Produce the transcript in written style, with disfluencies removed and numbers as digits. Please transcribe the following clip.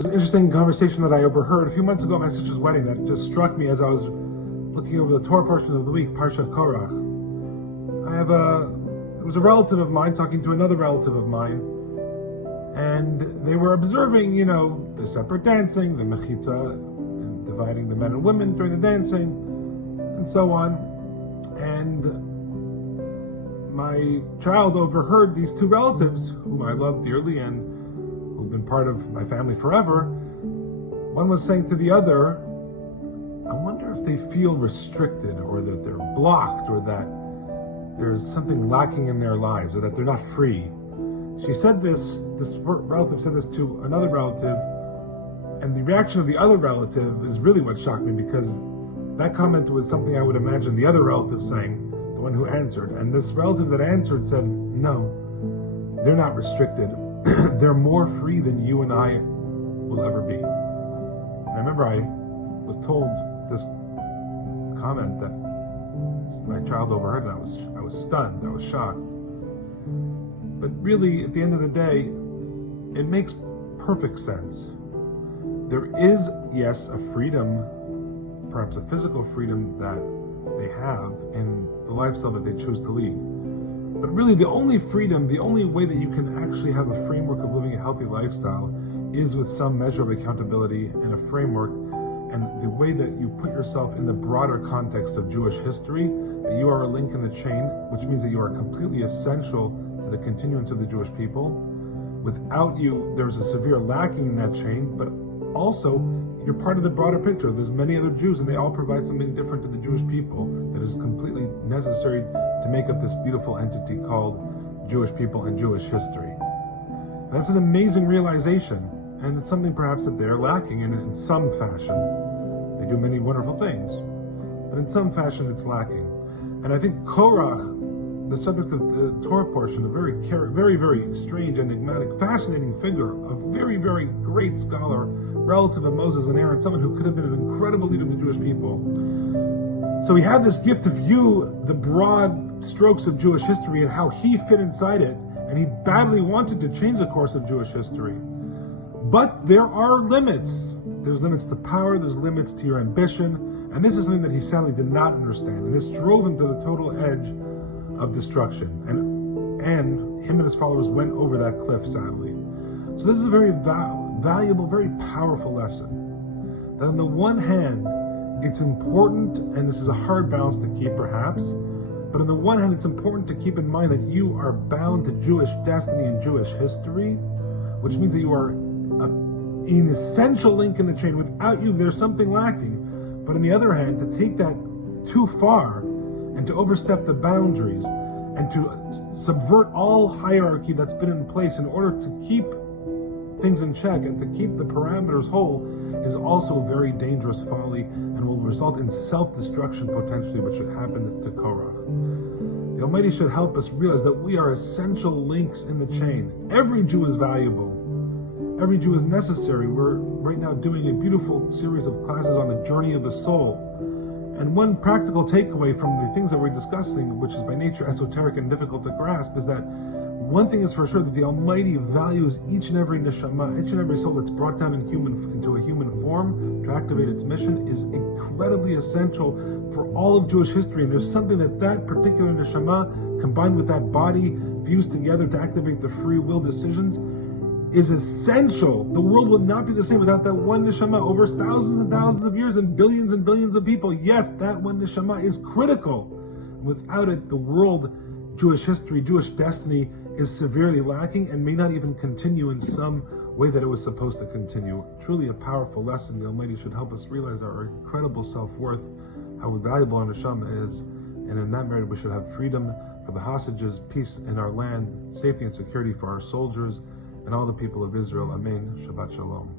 There's an interesting conversation that I overheard a few months ago at my sister's wedding that just struck me as I was looking over the Torah portion of the week, Parshat Korach. It was a relative of mine talking to another relative of mine, and they were observing, the separate dancing, the mechitza, and dividing the men and women during the dancing, and so on. And my child overheard these two relatives, whom I love dearly and who've been part of my family forever. One was saying to the other, I wonder if they feel restricted, or that they're blocked, or that there's something lacking in their lives, or that they're not free. She said this relative said this to another relative, and the reaction of the other relative is really what shocked me, because that comment was something I would imagine the other relative saying, the one who answered. And this relative that answered said, no, they're not restricted. They're more free than you and I will ever be. And I remember I was told this comment that my child overheard, and I was stunned, I was shocked. But really, at the end of the day, it makes perfect sense. There is, yes, a freedom, perhaps a physical freedom that they have in the lifestyle that they choose to lead. But really, the only freedom, the only way that you can actually have a framework of living a healthy lifestyle is with some measure of accountability and a framework, and the way that you put yourself in the broader context of Jewish history, that you are a link in the chain, which means that you are completely essential to the continuance of the Jewish people. Without you, there's a severe lacking in that chain, but also you're part of the broader picture. There's many other Jews, and they all provide something different to the Jewish people that is completely necessary to make up this beautiful entity called Jewish people and Jewish history. And that's an amazing realization, and it's something perhaps that they're lacking in some fashion. They do many wonderful things, but in some fashion it's lacking. And I think Korach, the subject of the Torah portion, a very, very, very strange, enigmatic, fascinating figure, a very, very great scholar, relative of Moses and Aaron, someone who could have been an incredible leader of the Jewish people. So he had this gift to view the broad strokes of Jewish history and how he fit inside it, and he badly wanted to change the course of Jewish history. But there are limits. There's limits to power, there's limits to your ambition, and this is something that he sadly did not understand, and this drove him to the total edge of destruction. And him and his followers went over that cliff, sadly. So this is a very valuable, very powerful lesson. That on the one hand, it's important, and this is a hard balance to keep perhaps, but on the one hand, it's important to keep in mind that you are bound to Jewish destiny and Jewish history, which means that you are an essential link in the chain. Without you, there's something lacking. But on the other hand, to take that too far and to overstep the boundaries and to subvert all hierarchy that's been in place in order to keep things in check and to keep the parameters whole is also a very dangerous folly and will result in self-destruction potentially, which should happen to Korach. The Almighty should help us realize that we are essential links in the chain. Every Jew is valuable. Every Jew is necessary. We're right now doing a beautiful series of classes on the journey of the soul. And one practical takeaway from the things that we're discussing, which is by nature esoteric and difficult to grasp, is that one thing is for sure, that the Almighty values each and every neshama, each and every soul that's brought down into a human form to activate its mission is incredibly essential for all of Jewish history. And there's something that particular neshama, combined with that body, fused together to activate the free will decisions, is essential. The world would not be the same without that one neshama over thousands and thousands of years and billions of people. Yes, that one neshama is critical. Without it, the world, Jewish history, Jewish destiny is severely lacking and may not even continue in some way that it was supposed to continue. Truly a powerful lesson. The Almighty should help us realize our incredible self-worth, how valuable our neshama is, and in that merit we should have freedom for the hostages, peace in our land, safety and security for our soldiers, and all the people of Israel. Amen. Shabbat Shalom.